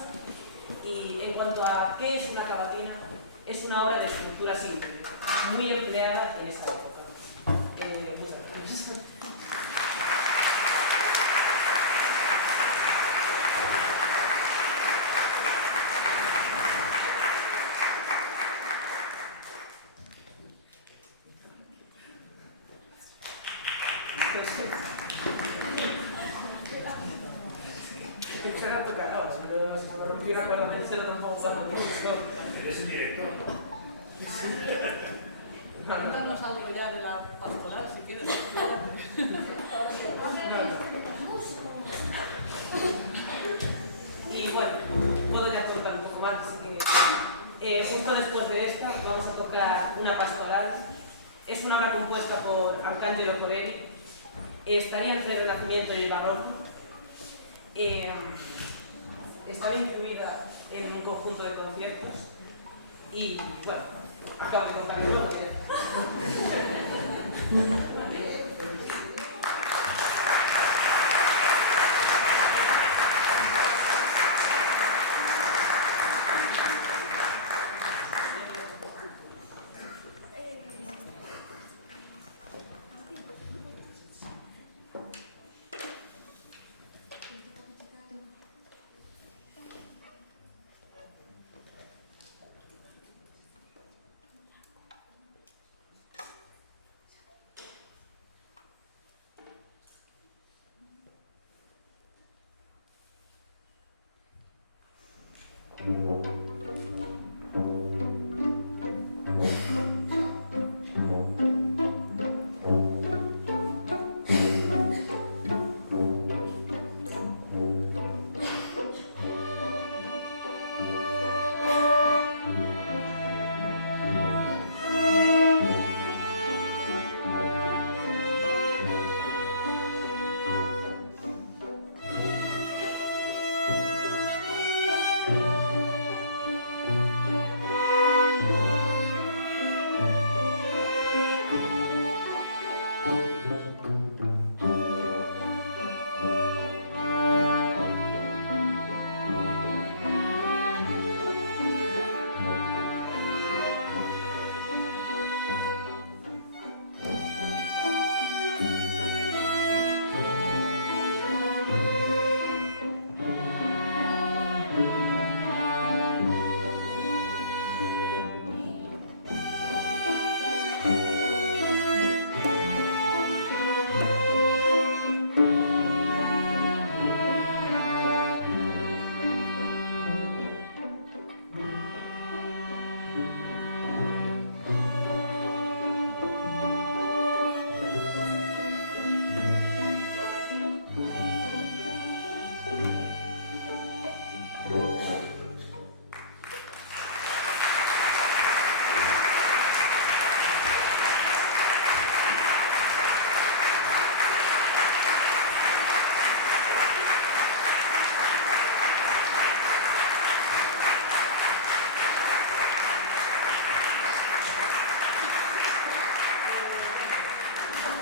casa. Y en cuanto a qué es una cavatina, es una obra de estructura simple, muy empleada en esa época. Muchas gracias. Espera tocar ahora, si me rompí una cuerda del celo tampoco salgo mucho. ¿Eres el director? Cuéntanos algo ya de la pastoral, si quieres. Y bueno, puedo ya contar un poco más. Justo después de esta vamos a tocar una pastoral. Es una obra compuesta por Arcangelo Corelli. Estaría entre el Renacimiento y el Barroco. Estaba incluida en un conjunto de conciertos. Y bueno, acabo de contarle luego que...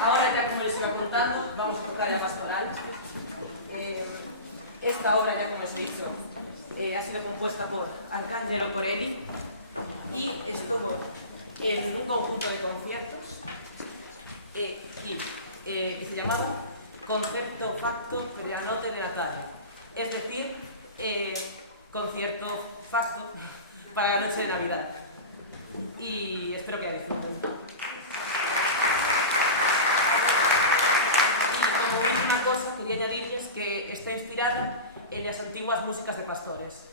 Ahora ya, como les iba contando, vamos a tocar la pastoral. Esta obra, ya como les he dicho, ha sido compuesta por Arcangelo Corelli y estuvo en un conjunto de conciertos que se llamaba Concerto Facto per la Notte di Natale, es decir, concierto facto para la noche de Navidad. Y espero que la disfruten. Una cosa que quería añadirles que está inspirada en las antiguas músicas de pastores.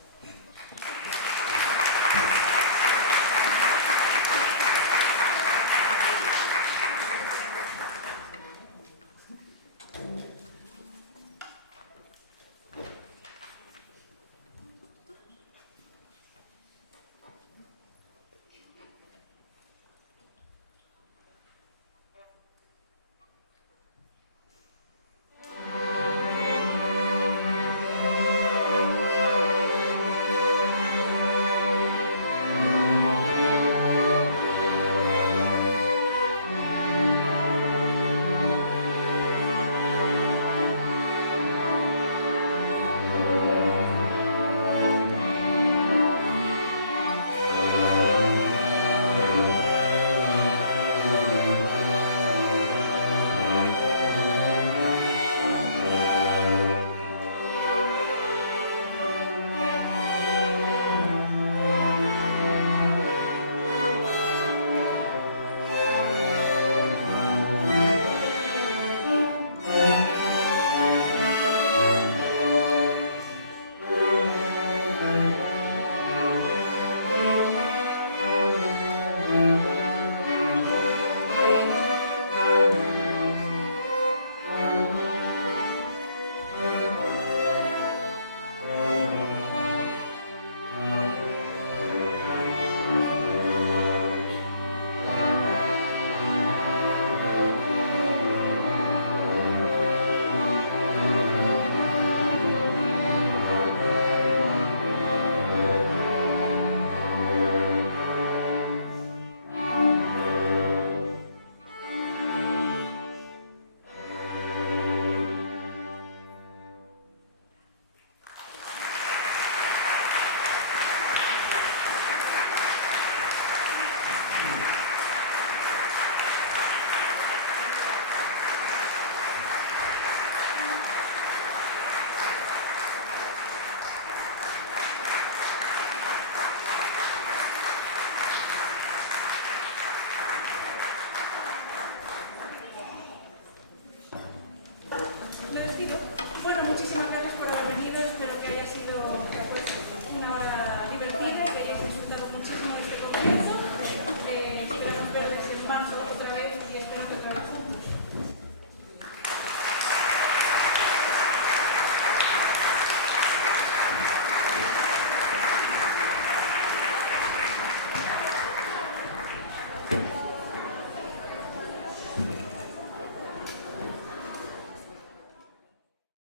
despido. Bueno, muchísimas gracias por haber